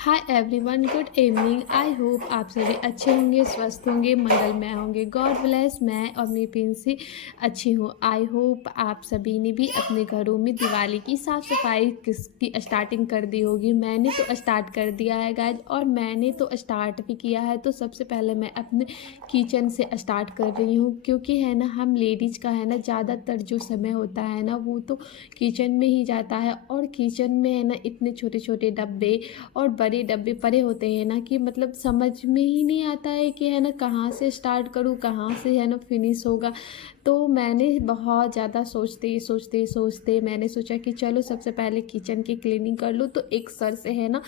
Hi everyone, good evening. I hope आप सभी अच्छे होंगे, स्वस्थ होंगे, मंगलमय होंगे। God bless. मैं और मेरी प्रिंसी अच्छी हूँ। आई होप आप सभी ने भी अपने घरों में दिवाली की साफ़ सफाई किसकी स्टार्टिंग कर दी होगी। मैंने तो स्टार्ट कर दिया है गाइज, और मैंने तो स्टार्ट भी किया है। तो सबसे पहले मैं अपने किचन से स्टार्ट कर रही हूँ, क्योंकि है ना हम लेडीज़ का है ना ज़्यादातर जो समय होता है ना वो तो किचन में ही जाता है। और किचन में है ना इतने छोटे छोटे डब्बे और बड़े डब्बे पड़े होते हैं ना कि मतलब समझ में ही नहीं आता है कि है ना कहाँ से स्टार्ट करूँ, कहाँ से है ना फिनिश होगा। तो मैंने बहुत ज़्यादा सोचते सोचते सोचते मैंने सोचा कि चलो सबसे पहले किचन की क्लीनिंग कर लूँ, तो एक सर से है ना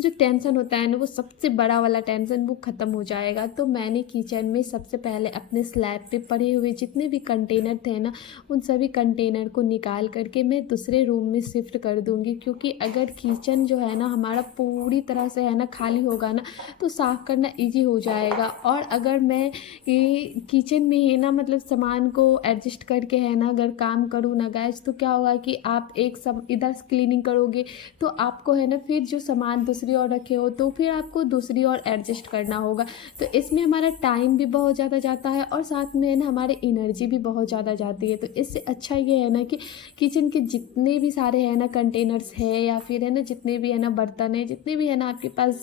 जो टेंशन होता है ना वो सबसे बड़ा वाला टेंशन वो ख़त्म हो जाएगा। तो मैंने किचन में सबसे पहले अपने स्लैब पे पड़े हुए जितने भी कंटेनर थे ना उन सभी कंटेनर को निकाल करके मैं दूसरे रूम में शिफ्ट कर दूँगी, क्योंकि अगर किचन जो है ना हमारा पूरी तरह से है ना खाली होगा ना तो साफ़ करना ईजी हो जाएगा। और अगर मैं ये किचन में है ना मतलब सामान को एडजस्ट करके है ना अगर काम करूँ ना गैस, तो क्या होगा कि आप एक सब इधर क्लीनिंग करोगे तो आपको है ना फिर जो सामान दूसरी ओर रखे हो तो फिर आपको दूसरी ओर एडजस्ट करना होगा। तो इसमें हमारा टाइम भी बहुत ज़्यादा जाता है और साथ में ना हमारी एनर्जी भी बहुत ज़्यादा जाती है। तो इससे अच्छा ये है ना कि किचन के जितने भी सारे है ना कंटेनर्स है या फिर है ना जितने भी है ना बर्तन है, जितने भी है ना आपके पास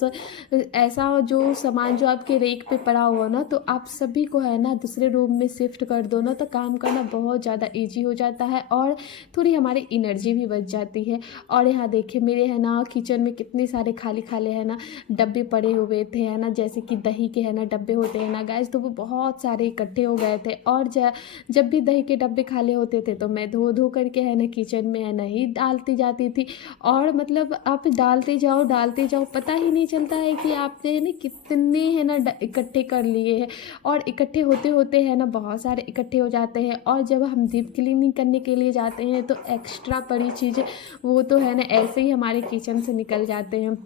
ऐसा जो सामान जो आपके रेक पे पड़ा हुआ ना, तो आप सभी को है ना दूसरे रूम में शिफ्ट कर दो ना, तो काम करना बहुत ज़्यादा ईजी हो जाता है और थोड़ी हमारी एनर्जी भी बच जाती है। और यहाँ देखिए मेरे है ना किचन में कितने सारे खाली खाली है ना डब्बे पड़े हुए थे, है ना जैसे कि दही के है ना डब्बे होते हैं ना गैस, तो वो बहुत सारे इकट्ठे हो गए थे। और जब भी दही के डब्बे खाली होते थे तो मैं धो धो करके है ना किचन में है ना ही डालती जाती थी। और मतलब आप डालते जाओ, पता ही नहीं चलता है कि आपने है ना कितने है ना इकट्ठे कर लिए हैं। और इकट्ठे होते होते है ना बहुत सारे इकट्ठे हो जाते हैं, और जब हम डीप क्लीनिंग करने के लिए जाते हैं तो एक्स्ट्रा पड़ी चीज़ें वो तो है ना ऐसे ही हमारे किचन से निकल जाते हैं।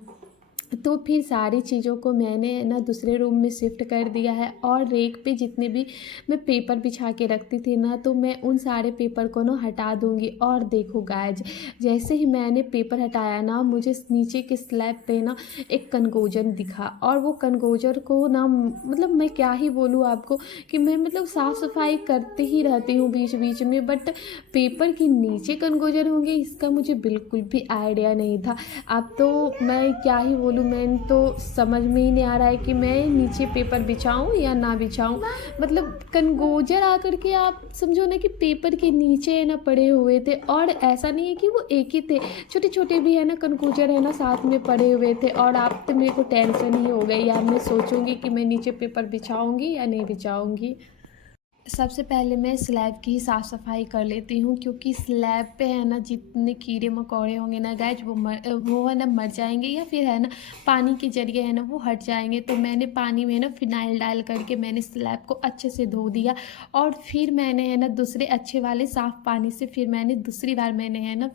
तो फिर सारी चीज़ों को मैंने ना दूसरे रूम में शिफ्ट कर दिया है। और रेक पे जितने भी मैं पेपर बिछा के रखती थी ना तो मैं उन सारे पेपर को ना हटा दूँगी। और देखो गाइज, जैसे ही मैंने पेपर हटाया ना मुझे नीचे के स्लैब पे ना एक कनकोजन दिखा। और वो कनकोजर को ना मतलब मैं क्या ही बोलूँ आपको कि मैं मतलब साफ़ सफाई करती ही रहती हूँ बीच बीच में, बट पेपर के नीचे कनकोजर होंगे इसका मुझे बिल्कुल भी आइडिया नहीं था। अब तो मैं क्या ही बोलूँ, मैं तो समझ में ही नहीं आ रहा है कि मैं नीचे पेपर बिछाऊँ या ना बिछाऊँ। मतलब कनगोजर आकर के आप समझो ना कि पेपर के नीचे है ना पड़े हुए थे, और ऐसा नहीं है कि वो एक ही थे, छोटे छोटे भी है ना कनगोजर है ना साथ में पड़े हुए थे। और आप तो मेरे को टेंशन ही हो गई यार, मैं सोचूंगी कि मैं नीचे पेपर बिछाऊंगी या नहीं बिछाऊंगी। सबसे पहले मैं स्लैब की ही साफ़ सफाई कर लेती हूँ, क्योंकि स्लैब पे है ना जितने कीड़े मकोड़े होंगे ना गाइज वो है ना मर जाएंगे, या फिर है ना पानी के जरिए है ना वो हट जाएंगे। तो मैंने पानी में ना फिनाइल डाल करके मैंने स्लैब को अच्छे से धो दिया। और फिर मैंने है ना दूसरे अच्छे वाले साफ़ पानी से फिर मैंने दूसरी बार मैंने है ना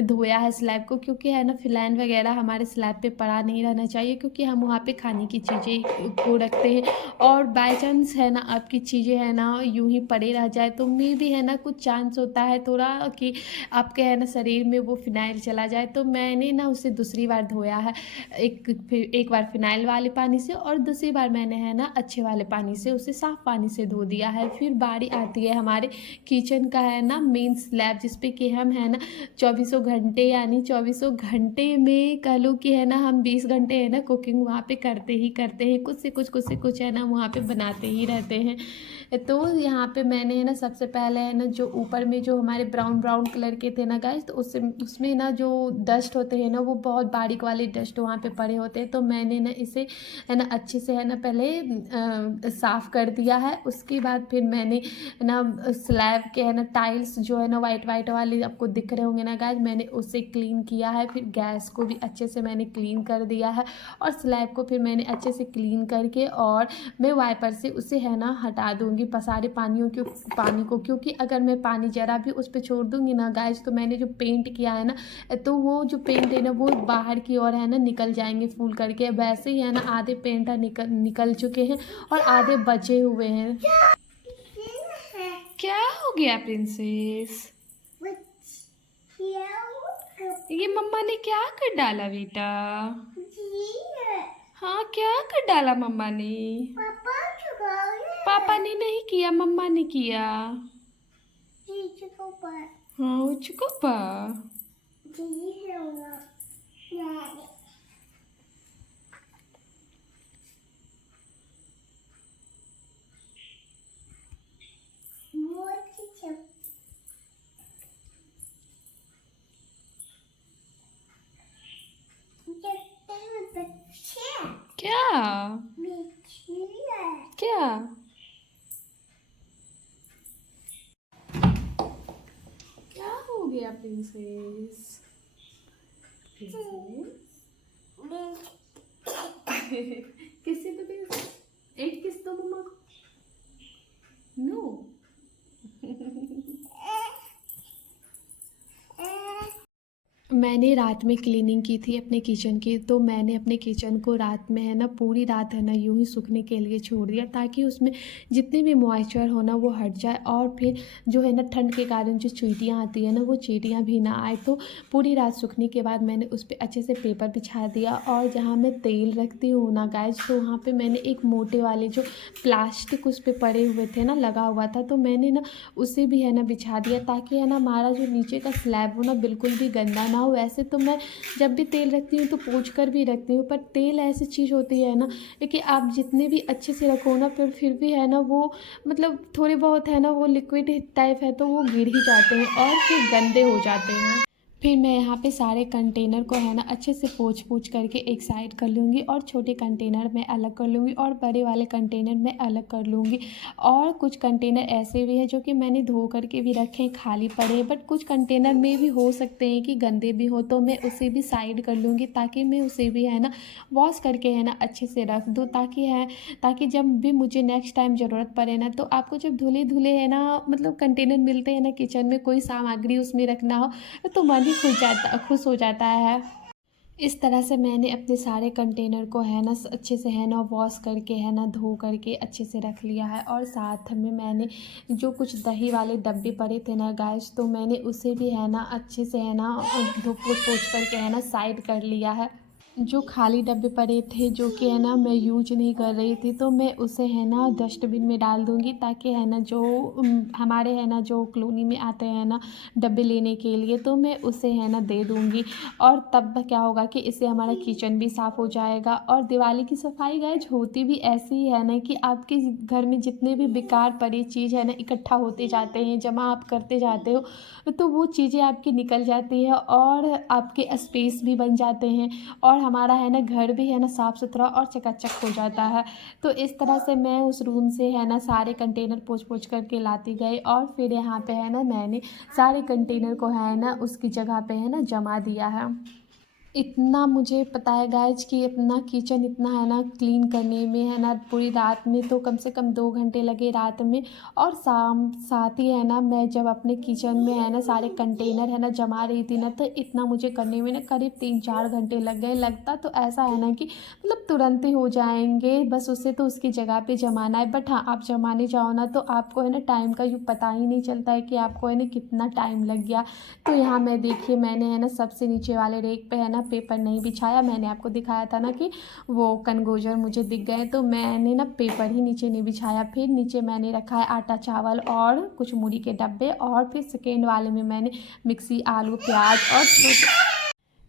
धोया है स्लैब को, क्योंकि है ना फिनाइल वगैरह हमारे स्लैब पे पड़ा नहीं रहना चाहिए, क्योंकि हम वहाँ पे खाने की चीज़ें को रखते हैं। और बाय चांस है ना आपकी चीज़ें है ना यूं ही पड़े रह जाए तो मे भी है ना कुछ चांस होता है थोड़ा कि आपके है ना शरीर में वो फिनाइल चला जाए। तो मैंने ना उसे दूसरी बार धोया है, फिर एक बार फिनाइल वाले पानी से और दूसरी बार मैंने है ना अच्छे वाले पानी से उसे साफ़ पानी से धो दिया है। फिर बारी आती है हमारे किचन का है ना मेन स्लैब, जिसपे कि हम है ना चौबीसों घंटे यानी चौबीसों घंटे में कह लो कि है ना हम 20 घंटे है ना कुकिंग वहाँ पे करते हैं, कुछ से कुछ है ना वहाँ पे बनाते ही रहते हैं। तो यहाँ पे मैंने है ना सबसे पहले है ना जो ऊपर में जो हमारे ब्राउन ब्राउन कलर के थे ना गाइस, तो उससे उसमें ना जो डस्ट होते हैं ना वो बहुत बारीक वाले डस्ट वहाँ पे पड़े होते हैं। तो मैंने ना इसे है ना अच्छे से है ना पहले साफ़ कर दिया है। उसके बाद फिर मैंने ना स्लैब के है ना टाइल्स जो है ना वाइट वाइट वाले आपको दिख रहे होंगे ना गाइस, मैंने उसे क्लीन किया है। फिर गैस को भी अच्छे से मैंने क्लीन कर दिया है, और स्लैब को फिर मैंने अच्छे से क्लीन करके और मैं वाइपर से उसे है ना हटा दूंगी सारे पानी को, क्योंकि अगर मैं पानी जरा भी उस पर छोड़ दूंगी ना गाइस तो मैंने जो पेंट किया है ना तो वो जो पेंट है ना वो बाहर की ओर है ना निकल जाएंगे फूल करके। वैसे ही है ना आधे पेंट निकल चुके हैं और आधे बचे हुए हैं। क्या हो गया प्रिंसेस? ये मम्मा ने क्या कर डाला बेटा? हाँ, क्या कर डाला मम्मा ने? पापा ने नहीं किया, मम्मा ने किया। हाँ, वो चुकोपा। क्या? क्या? क्या हो गया प्रिंसेस? किससे तो प्रिंसेस? एक किस दो मम्मा को। नो। मैंने रात में क्लीनिंग की थी अपने किचन की, तो मैंने अपने किचन को रात में है ना, पूरी रात है ना यूँ ही सूखने के लिए छोड़ दिया, ताकि उसमें जितने भी मॉइस्चर हो ना वो हट जाए, और फिर जो है ना ठंड के कारण जो चींटियाँ आती है ना वो चींटियाँ भी ना आए। तो पूरी रात सूखने के बाद मैंने उस पर अच्छे से पेपर बिछा दिया, और जहाँ मैं तेल रखती हूँ ना गाइज, तो वहाँ पर मैंने एक मोटे वाले जो प्लास्टिक उस पर पड़े हुए थे ना, लगा हुआ था, तो मैंने ना उसे भी है ना बिछा दिया, ताकि है ना हमारा जो नीचे का स्लैब हो ना बिल्कुल भी गंदा ना हो। वैसे तो मैं जब भी तेल रखती हूँ तो पोंछ कर भी रखती हूँ, पर तेल ऐसी चीज़ होती है ना कि आप जितने भी अच्छे से रखो ना, फिर भी है ना वो मतलब थोड़े बहुत है ना वो लिक्विड टाइप है तो वो गिर ही जाते हैं और फिर गंदे हो जाते हैं। फिर मैं यहाँ पे सारे कंटेनर को है ना अच्छे से पोंछ करके एक साइड कर लूँगी, और छोटे कंटेनर मैं अलग कर लूँगी और बड़े वाले कंटेनर मैं अलग कर लूँगी। और कुछ कंटेनर ऐसे भी हैं जो कि मैंने धो करके भी रखे हैं, खाली पड़े हैं, बट कुछ कंटेनर में भी हो सकते हैं कि गंदे भी हो, तो मैं उसे भी साइड कर लूँगी, ताकि मैं उसे भी है ना वॉश करके है ना अच्छे से रख दूँ, ताकि जब भी मुझे नेक्स्ट टाइम ज़रूरत पड़े ना, तो आपको जब धुले धुले है ना मतलब कंटेनर मिलते हैं ना किचन में, कोई सामग्री उसमें रखना हो, तो मन ही खुश हो जाता है। इस तरह से मैंने अपने सारे कंटेनर को है ना अच्छे से है ना वॉश करके है ना धो करके अच्छे से रख लिया है। और साथ में मैंने जो कुछ दही वाले डब्बे पड़े थे ना गैस, तो मैंने उसे भी है ना अच्छे से है ना धो पोंछ करके है ना साइड कर लिया है। जो खाली डब्बे पड़े थे जो कि है ना मैं यूज नहीं कर रही थी, तो मैं उसे है ना डस्टबिन में डाल दूँगी, ताकि है ना जो हमारे है ना जो कॉलोनी में आते हैं ना डब्बे लेने के लिए, तो मैं उसे है ना दे दूँगी। और तब क्या होगा कि इससे हमारा किचन भी साफ़ हो जाएगा। और दिवाली की सफाई गाइज होती भी ऐसी ही है ना कि आपके घर में जितने भी बेकार पड़ी चीज़ है ना इकट्ठा होते जाते हैं, जमा आप करते जाते हो, तो वो चीज़ें आपकी निकल जाती है और आपके स्पेस भी बन जाते हैं, और हमारा है ना घर भी है ना साफ़ सुथरा और चकाचक हो जाता है। तो इस तरह से मैं उस रूम से है ना सारे कंटेनर पोंछ करके लाती गई, और फिर यहाँ पे है ना मैंने सारे कंटेनर को है ना उसकी जगह पे है ना जमा दिया है। इतना मुझे पता है गाइज कि अपना किचन इतना है ना क्लीन करने में है ना पूरी रात में तो कम से कम 2 घंटे लगे रात में। और साथ ही है ना मैं जब अपने किचन में है ना सारे कंटेनर है ना जमा रही थी ना, तो इतना मुझे करने में ना करीब 3-4 घंटे लग गए। लगता तो ऐसा है ना कि मतलब तुरंत ही हो जाएंगे, बस उसे तो उसकी जगह पे जमाना है। बट हाँ, आप जमाने जाओ ना तो आपको है ना टाइम का यूँ पता ही नहीं चलता है कि आपको है ना कितना टाइम लग गया। तो यहाँ मैं देखिए मैंने है ना सबसे नीचे वाले रेक पे है ना पेपर नहीं बिछाया। मैंने आपको दिखाया था ना कि वो कनगोजर मुझे दिख गए, तो मैंने ना पेपर ही नीचे नहीं बिछाया। फिर नीचे मैंने रखा है आटा चावल और कुछ मूढ़ी के डब्बे, और फिर सेकेंड वाले में मैंने मिक्सी, आलू, प्याज और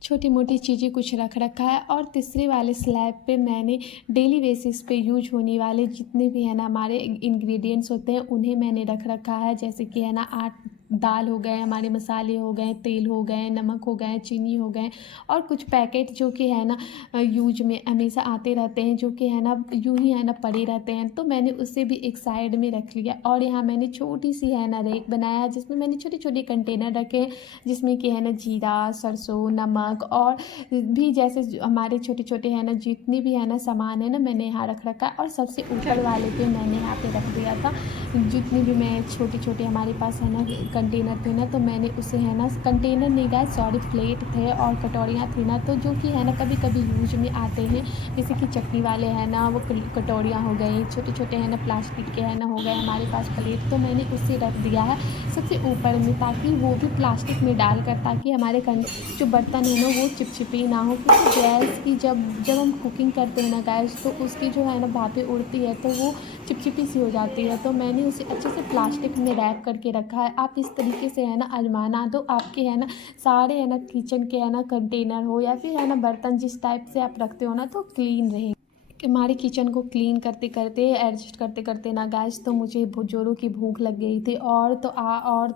छोटी मोटी चीज़ें कुछ रख रखा है। और तीसरे वाले स्लैब पे मैंने डेली बेसिस पे यूज होने वाले जितने भी है ना हमारे इंग्रेडिएंट्स होते हैं उन्हें मैंने रख रखा है। जैसे कि है ना दाल हो गए, हमारे मसाले हो गए, तेल हो गए, नमक हो गए, चीनी हो गए, और कुछ पैकेट जो कि है ना यूज में हमेशा आते रहते हैं, जो कि है ना यूँ ही है ना पड़े रहते हैं, तो मैंने उसे भी एक साइड में रख लिया। और यहाँ मैंने छोटी सी है ना रेक बनाया है जिसमें मैंने छोटे छोटे कंटेनर रखे हैं, जिसमें कि है ना जीरा, सरसों, नमक और भी जैसे हमारे छोटे छोटे है ना जितनी भी है ना सामान है ना मैंने यहाँ रख रखा है। और सबसे ऊपर वाले पे मैंने यहाँ पे रख दिया था जितनी भी मैं छोटे छोटे हमारे पास है ना कंटेनर थे ना, तो मैंने उसे है ना, कंटेनर नहीं गाइस सॉरी, प्लेट थे और कटोरियाँ थी ना, तो जो कि है ना कभी-कभी यूज़ में आते हैं। जैसे कि चटनी वाले हैं ना, वो कटोरियाँ हो गई, छोटे-छोटे है ना प्लास्टिक के है ना हो गए हमारे पास प्लेट, तो मैंने उसे रख दिया है सबसे ऊपर में, ताकि वो भी प्लास्टिक में डालकर, ताकि हमारे जो बर्तन है ना वो चिपचिपी ना हो, क्योंकि गैस की जब जब हम कुकिंग करते हैं ना गैस, तो उसकी जो है ना भापें उड़ती है, तो वो चिपचिपी सी हो जाती है। तो मैंने उसे अच्छे से प्लास्टिक में रैप करके रखा है। आप इस तरीके से है ना आजमाना, तो आपके है ना सारे है ना किचन के है ना कंटेनर हो या फिर है ना बर्तन जिस टाइप से आप रखते हो ना, तो क्लीन रहेंगे। हमारे किचन को क्लीन करते-करते, एडजस्ट करते-करते ना गाइस, तो मुझे बहुत ज़ोरों की भूख लग गई थी, और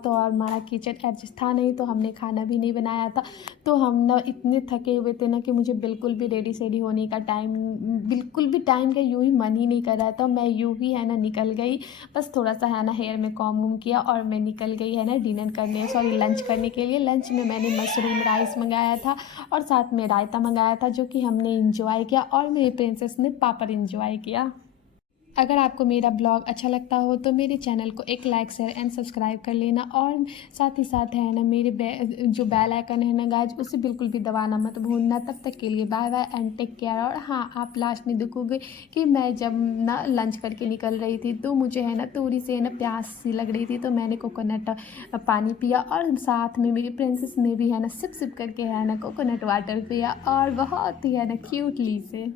हमारा किचन एडजस्ट था नहीं, तो हमने खाना भी नहीं बनाया था। तो हम ना इतने थके हुए थे ना कि मुझे बिल्कुल भी रेडी-सेडी होने का टाइम, बिल्कुल भी टाइम का यूँ ही मन ही नहीं कर रहा था। मैं यूँ ही है ना निकल गई, बस थोड़ा-सा है ना हेयर में कॉम्ब-वॉम्ब किया और मैं निकल गई है ना लंच करने के लिए। लंच में मैंने मशरूम राइस मँगाया था और साथ में रायता मँगाया था, जो कि हमने एन्जॉय किया और मेरी प्रिंसेस ने पापड़ एन्जॉय किया। अगर आपको मेरा ब्लॉग अच्छा लगता हो तो मेरे चैनल को एक लाइक शेयर एंड सब्सक्राइब कर लेना, और साथ ही साथ है ना मेरे जो बेल आइकन है ना गाइज, उसे बिल्कुल भी दबाना मत भूलना। तब तक के लिए bye bye and take care. और हाँ, आप लास्ट में देखोगे कि मैं जब ना लंच करके निकल रही थी, तो मुझे है ना थोड़ी सी है ना प्यास सी लग रही थी, तो मैंने कोकोनट पानी पिया, और साथ में मेरी प्रिंसेस ने भी है ना सिप सिप करके है ना कोकोनट वाटर पिया, और बहुत ही है ना क्यूटली से।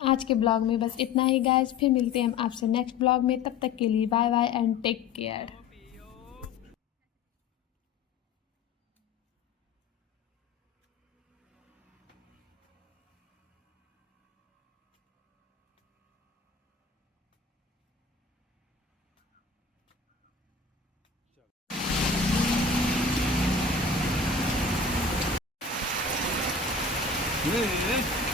आज के ब्लॉग में बस इतना ही गाइस, फिर मिलते हैं हम आपसे नेक्स्ट ब्लॉग में। तब तक के लिए bye bye and take care. 왜?